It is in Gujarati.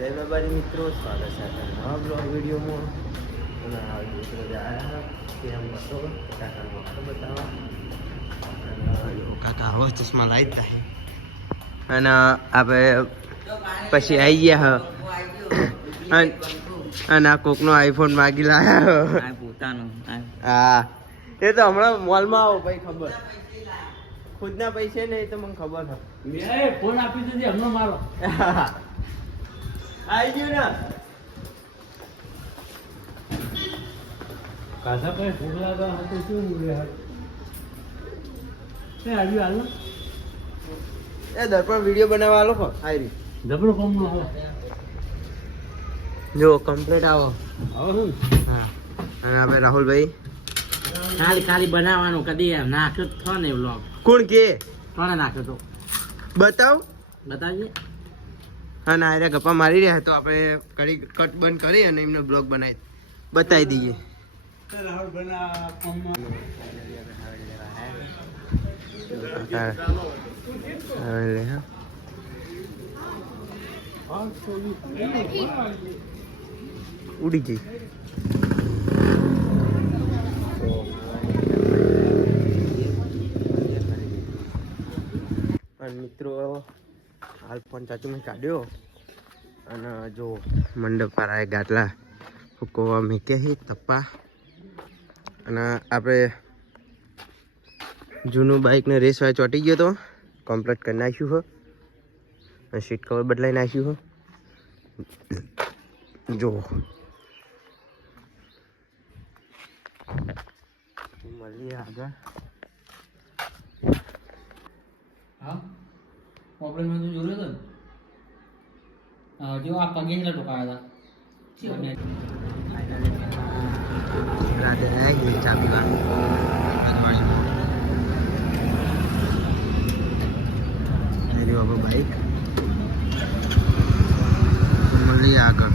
જય બાબાજી મિત્રો, સ્વાગત છે આપણા નવા બ્લોગ વિડીયોમાં. અને આ મિત્રો જે આવ્યા તે આમ બસો કાકાનો વાતો બતાવવા. કાકા આવો ચશ્મા લાવી જાય અને આપણે પછી આવી ગયા અને આ કોકનો આઈફોન માગી લાયા પોતાનું. હા એ તો હમણાં મોલમાં આવો ભાઈ ખબર ખુદના પૈસે નહીં તો મને ખબર છે. ફોન આપી દીધી હમણાં મારો આવી ગયું ને કાઢા કઈ ભૂખ લાગવા હતું શું આવ્યું હાલ એ દર્પણ વિડીયો બનાવવા લોકો આવી જબરો કોમ નો હાલ જો કમ્પ્લીટ આવો. આવો હા અને આપણે રાહુલભાઈ ખાલી ખાલી બનાવવાનું કદી એમ નાખ્યો થો ને વ્લોગ કોણ કે કોને નાખ્યો તો બતાવ. બતાવજે. અને આરે ગપ્પા મારી રહ્યા તો આપણે કરી કટ બંધ કરી અને એમનો બ્લોગ બતાવી દઈએ. રાહુલ બના કોમમાં ઉડી ગઈ. મિત્રો હાલ ફોન ચાચુ મેં કાઢ્યો અને જો મંડપ પર આ ગાટલા ફૂકવા મૂક્યા છે તપ્પા. અને આપણે જૂનું બાઇકને રેસ વાય ચોંટી ગયો તો કમ્પ્લીટ કરી નાખ્યું હોય અને સીટ કવર બદલાઈ નાખ્યું હોય. જો મળીએ આગળ. હા પ્રોબ્લેમ તો જોયો તો જો આ પગે ને ટોકાયા હતા રાતે આવી ચા પીવા બાઈક મળીએ આગળ.